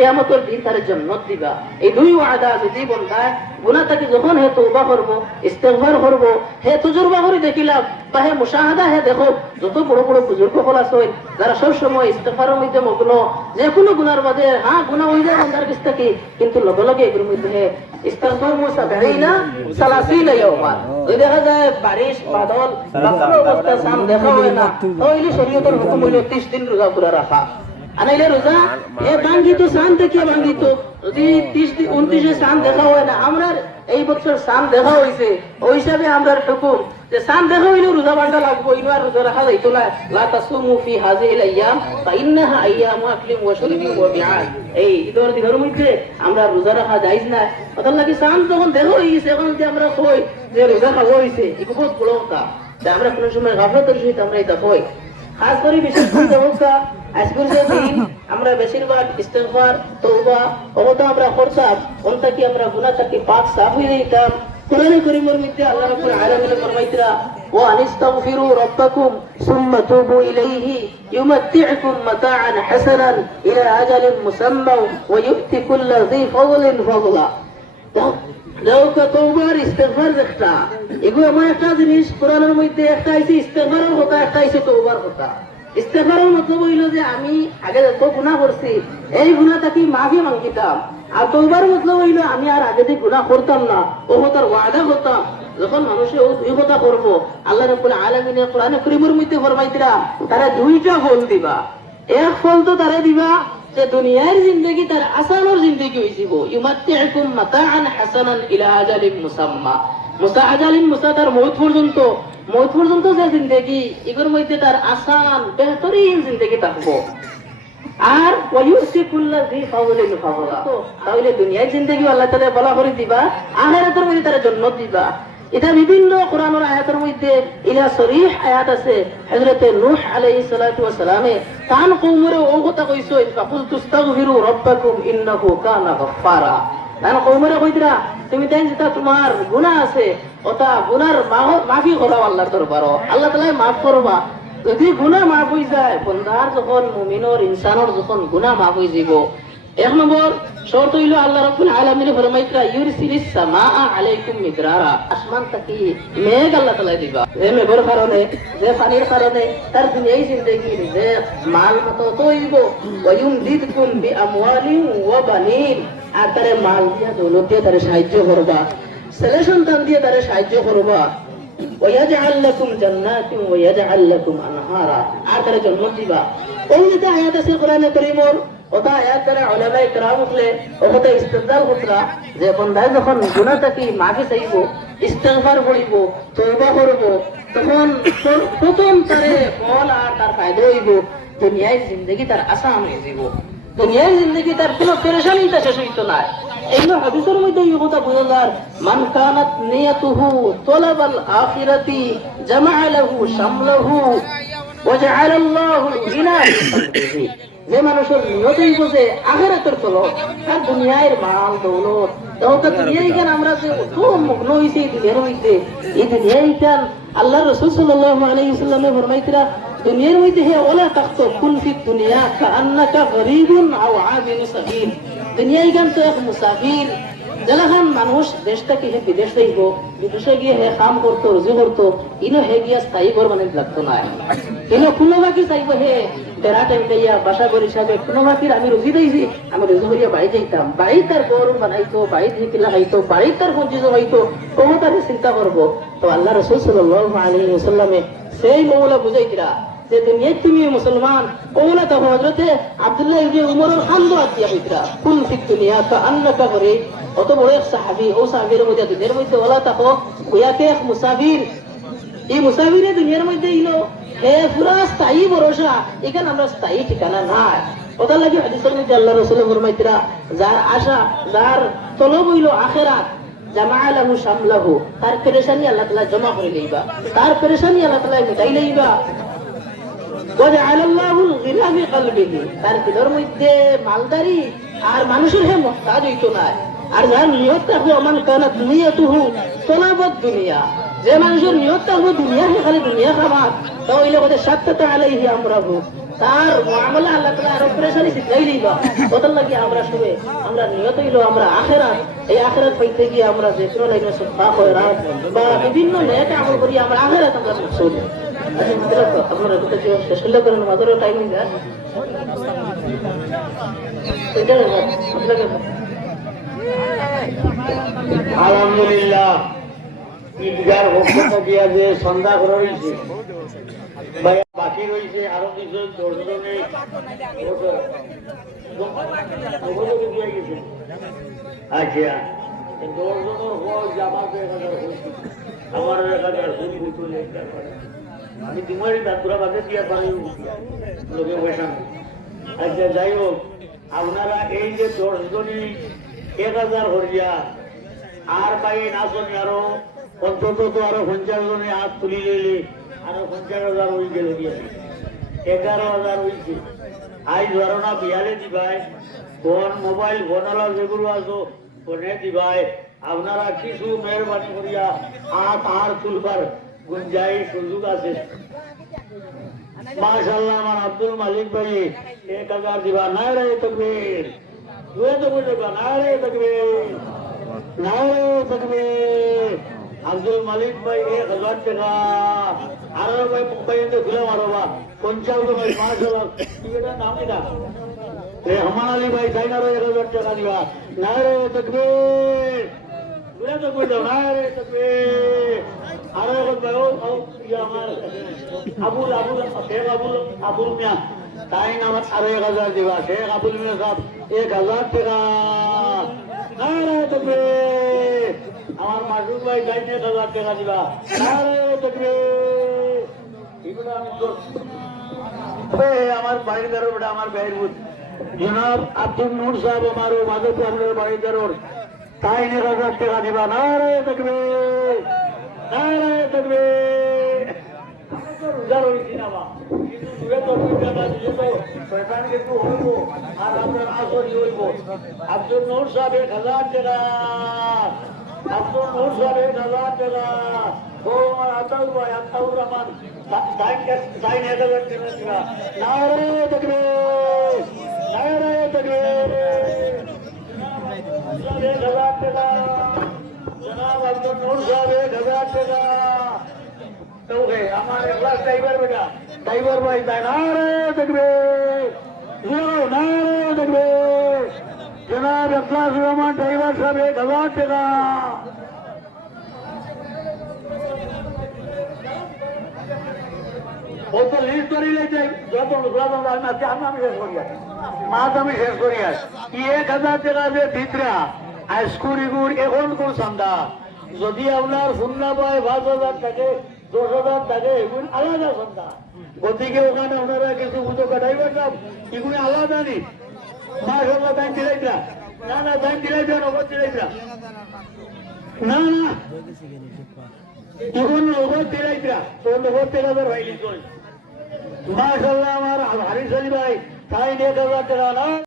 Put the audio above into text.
কিয়ামতের দিন তার জান্নাত দিবা। এই দুই ওয়াদা যদি বন্ধা গুনাহ থেকে যখন হে তওবা করব, ইস্তিগফার করব, হে তজরবা করে দেখিলাম বা হে মুশাহাদা হে দেখো যত বড় বড় বুজুর্গ হল আছে যারা সব সময় ইস্তিগফারের মধ্যে মগ্ন, যে কোনো গুনার বাদে গুনাহ হয়ে যায় বন্দার কাছ থেকে, কিন্তু লগে লগে এগুলোর মধ্যে হে ইস্তিগফার মুসাবিনা সালাসিনা ইয়াওমান। ওই দেখা যায় বারিশ বাদল বাকর অবস্থা সাম দেখা হয় না, ওইলি শরীয়তের হুকুম হইল 30 দিন রোজা পুরা রাখা। আনাইলে রোজা এ ভাঙ্গিত সান থেকে ভাঙ্গিত যদি 29 সান দেখা হয় না, আমরা এই বছর সান দেখা হয়েছে ওই হিসাবে আমরা হুকুম যে সান দেখা হইলে রোজা ভাঙ্গা লাগবো, ইনো আর রোজা রাখা যাইতো না। লা তাসুমু ফি হাযিহিল আইয়াম ফাইন্নাহা আইয়ামু আকলিম ওয়া শুরবিন ওয়া বিআদ। এই ঈদের দিনের মধ্যে আমরা রোজা রাখা যাইজ না। কথা লাগি সান যখন দেখা হয়ে গেছে এখন যে আমরা কই যে রোজা খাওয়া হয়েছে এটা বহুত বড় কথা। আমরা কোনো সময় গাফলতের সহিত আমরা এটা কই, খাস করে বিশেষ করে দেখা আজকের যে দিন আমরা বেশিরভাগ ইস্তিগফার তওবা ওটা আমরা করতাম, কোনটা কি আমরা গুনাহ থেকে পাক সাফ হয়ে যেতাম। কোরআনে কারীমের মধ্যে আল্লাহ রাব্বুল আলামিন ফরমাইতরা ওয়া আনিস্তাগফিরু রাব্বাকুম সুম্মা তুবু ইলাইহি ইউমাত্তিউকুম মাতাআন হাসানান ইলা আজালিন মুসাম্মা ওয়া ইউতি কুল্লা যী ফাদলিন ফাদলা। দেখো তওবার ইস্তিগফার একটা এগুলো এমন একটা জিনিস কোরআনের মধ্যে একটা আইছে ইস্তিগফারের কথা, একটা আইছে তওবার কথা। ইস্তিগফারের মতলব হইল যে আমি আগে যত গুনাহ করছি এই গুনাহটা কি মাফি মাঙ্গিতাম, আর তওবার মতলব হইল আমি আর আগে থেকে গুনাহ করতাম না, ও তার ওয়াদা করতাম। যখন মানুষে ও দুই কথা করবো আল্লাহ রাব্বুল আলামিন কোরআনে কারীমের মধ্যে ফরমাইতরা তারা দুইটা ফল দিবা। এক ফল তো তারা দিবা যে দুনিয়ার জিন্দেগি তার আসানোর জিন্দেগি হইছিব, ইউমাত্তিউকুম মাতাআন হাসানান ইলা আজালিন মুসাম্মা। মুসা আজালিন মুসা তার মৌত পর্যন্ত যে জিন্দেগি এগুলোর মধ্যে তার আসান বেহতরিন জিন্দেগি থাকবো। আর ওয়ায়ুসি কুল্লা যী ফাদলিন ফাদলা, তাহলে দুনিয়ার জিন্দেগি আল্লাহ তাআলা বলা করে দিবা, আখিরাতের মধ্যে তার জান্নাত দিবা। এটা বিভিন্ন কোরআনের আয়াতের মধ্যে ইলা সরিহ আয়াত আছে। হযরতে নূহ আলাইহিস সালাতু ওয়াস সালামে তান কওমের ও কথা কইছো ফাকুল তুস্তাগফিরু রাব্বাকুম ইন্নাহু কানা গাফফারা। তান কওমের কইতরা তুমি তাই যেটা তোমার গুনাহ আছে ওটা গুনার মাফি করাও আল্লাহর দরবারও, আল্লাহ তাআলা মাফ করবা। যদি গুনাহ মাফ হয়ে যায় বন্দার যখন মুমিনের ইনসানের যখন গুনাহ মাফ হয়ে যাব, এক নম্বর শর্ত হইল আল্লাহ রাব্বুল আলামিন ফরমাইতরা ইউরসিলিস সামাআ আলাইকুম মিদরারা, আসমান থেকে মেঘ আল্লাহ তাআলা দিবা। এই মেঘের কারণে যে পানির কারণে তার দুনিয়ার জিন্দেগি যে মাল মত তৈব ওয়ায়ুমদিদকুম বিআমওয়ালিন ওয়া বানিন, আর তারে মাল দিয়া দৌলত দিয়ে তারে সাহায্য করবা, ছেলে সন্তান দিয়ে তারে সাহায্য করবা। ওয়ায়াজআল লাকুম জান্নাতিন ওয়ায়াজআল লাকুম আনহারা, আর তারে জান্নাত দিবা। এই যে আয়াত আছে কোরআনে কারীমের ওটা আয়াত দ্বারা উলামায়ে কেরাম হলে ওটা ইস্তেদলাল কররা যে বান্দা যখন গুনাহ থেকে মাফি চাইব, ইস্তিগফার করিব, তওবা করব, তখন প্রথম তারে ফল আর তার ফায়দা হইব দুনিয়ার জিন্দেগি তার আসান হয়ে যাব। দুনিয়ার জিন্দেগি তার কোনো পেরেশানি তা শেষ হইতো না। এইগুলো হাদিসের মধ্যে এই কথা বোঝা যায়, মান কানাত নিয়াতুহু তলাবাল আখিরাতি জামাআ লাহু শামলাহু ওয়া জাআলা আল্লাহু গিনা ফি। যে মানুষের নিয়তই বোঝে আখিরাতের তলব আর দুনিয়ার মাল দৌলত, তো দুনিয়ায় কেন আমরা যে মগ্ন হইছি দুনিয়ার মধ্যে, এই দুনিয়ায় কেন আল্লাহ রাসূল সাল্লাল্লাহু আলাইহি ওয়াসাল্লামে ফরমাইতরা দুনিয়ার মধ্যে হে ওলা তাখতু কুন ফি দুনিয়া কাআন্নাকা গরীবুন আও আবিরু সাবিল। দুনিয়ায় কেন তো এক মুসাফির, যখন মানুষ দেশ থেকে হে বিদেশ যাইব, বিদেশে গিয়ে হে কাম করতো রুজি করতো, ইনো হে গিয়া স্থায়ী ঘর মানে লাগতো না। ইনো কোনো বাকি চাইব হে বেড়া টাইম গাইয়া বাসা ঘর হিসাবে কোনো বাকির আমি রুজি দিয়েছি আমি রুজি করিয়া বাড়ি যাইতাম, বাড়ি তার গর বানাইতো, বাড়ি থেকে লাগাইতো, বাড়ি তার পুঁজি জমাইতো, কোনো তার চিন্তা করবো। তো আল্লাহ রাসূল সাল্লাল্লাহু আলাইহি ওয়াসাল্লামে সেই মৌলা বুঝাইতিরা যে দুনিয়ায় তুমি মুসলমান ওলা তো হযরতে আব্দুল্লাহ ইবনে উমরের খান্দো আতিয়া হইতরা কুল ফি দুনিয়া কাআন্নাকা গরীব। অত বড় এক সাহাবী, ও সাহাবীর মধ্যে দুনিয়ার মধ্যে ওলা তাকো ওয়াকে এক মুসাফির, এই মুসাফিরে দুনিয়ার মধ্যে ইলো হে পুরা স্থায়ী ভরসা, এখানে আমরা স্থায়ী ঠিকানা নাই। ওটা লাগে হাদিসের মধ্যে আল্লাহ রাসূল ফরমাইতরা যার আশা যার তলব হইল আখিরাত জামাআ লাহু শামলাহু, তার পেরেশানি আল্লাহ তাআলা জমা করে লইবা, তার পেরেশানি আল্লাহ তাআলা মিটাই লইবা। ওয়াজআল আল্লাহুল গিনা ফি কলবিহি, তার দিলের মধ্যে মালদারি আর মানুষের হে মুহতাজ হইতো না। আর যার নিয়ত থাকবে মান কানাত নিয়াতুহু তলাবাত দুনিয়া, যে মানুষের নিয়ত থাকবো দুনিয়া খালি দুনিয়া খাবার তো ওইলে ওদের সাথে তো আলাইহি আমরা তার মামলা আল্লাহ তাআলা আরো প্রেসারি শিখাই দিবা বদল লাগি আমরা শুনে আমরা নিয়ত হইলো আমরা আখিরাত এই আখিরাত পাইতে গিয়ে আমরা যে কোনো লাইনে সুফা খয়রাত বা বিভিন্ন নেক আমল করি আমরা আখিরাত আমরা মকসুদ আপনারা দুটো যে শেষ করেন মাঝের টাইম হয়ে যায় এটা আপনাকে আলহামদুলিল্লাহ ঈদগার পক্ষ দিয়া যে সন্ধ্যা করে রয়েছে বাকি রয়েছে আরো কিছু দর্শনে আচ্ছা দর্শনের জামাতে আমার আমি তোমারই দাঁতুরা বাদে দিয়া পারি লোকে পয়সা আচ্ছা যাই হোক আপনারা এই যে 10 জনই 1000 হরিয়া আর পাই নাচনি আরো অন্তত তো আরো 50 জনে হাত তুলি লইলে আরো 50,000 হয়ে গেল 11,000 হয়েছে আজ ধরো না বিয়ালে দিবাই ফোন মোবাইল ফোনওয়ালা যেগুলো আছো ফোনে দিবাই আপনারা কিছু মেহরবানি করিয়া হাত আর তুলবার গুঞ্জাইশ সুযোগ আছে মাশাআল্লাহ আমার আব্দুল মালিক ভাই 1000 দিবা নারে তাকবীর দুয়ে তো বলতে নারে তাকবীর নারে তাকবীর আব্দুল মালিক ভাই 1000 টাকা আর ভাই মোবাইলে খুলে মারো বা 55 ভাই মাশাআল্লাহ এটা নাম এটা রহমান আলী ভাই সাইনারো 1000 টাকা দিবা নারে তাকবীর দুয়ে তো বলতে নারে তাকবীর আর এক ভাই ও আমার আবুল আবুল শেখ আবুল মিয়া তাই নাম আরো 1000 দিবা শেখ আবুল মিয়া সাহেব 1000 টাকা নারে তাকবীর আমার মাসুদ ভাই যাই 1000 টাকা দিবা নারে তাকবীর এগুলো আমি তো আমার বাড়িদার ওটা আমার বেরবুত জনাব আব্দুল নূর সাহেব আমার মাধবপুর আপনার বাড়িদার তাই 1000 টাকা দিবা নারে তাকবীর নারে তাকবীর রোজা রয়েছি না বা কিন্তু দূরে তো টাকা দিয়ে তো শয়তান কিন্তু হইব আর আপনার আসরি হইব আব্দুল নূর সাহেব 1000 টাকা আব্দুল নূর সাহেব 1000 টাকা ও আমার আতাউর ভাই আতাউর রহমান সাইন 1000 টাকা দিবা নারে তাকবীর নারে তাকবীর 1000 টাকা জনাব আব্দুল নূর সাহেব 1000 টাকা আমার ক্লাস ড্রাইভার বেটা ড্রাইভার ভাই তাই নারে তাকবীর নারে তাকবীর জনাব ক্লাস রহমান ড্রাইভার সাহেব 1000 টাকা ও তো লিস্ট করে যাই যত আমি শেষ করি মাছ আমি শেষ করি 1000 টাকা যে ভিতরা আইসকুড়ি গুড় এখন কোন চান্দা যদি আপনার শূন্য পায় 5,000 থাকে 10,000 থাকে এগুলো আলাদা চান্দা গতিকে ওখানে আপনারা কিছু বুঝো ড্রাইভার সাহেব এগুলো আলাদা নি মাশাআল্লাহ টাইম দিলাইরা না না টাইম দিলাইরা নগদ দিলাইরা না না এখন নগদ দিলাইরা তো নগদ 10,000 ভাই মাশাআল্লাহ আমার হারিস আলী ভাই তাই 1000 টাকা না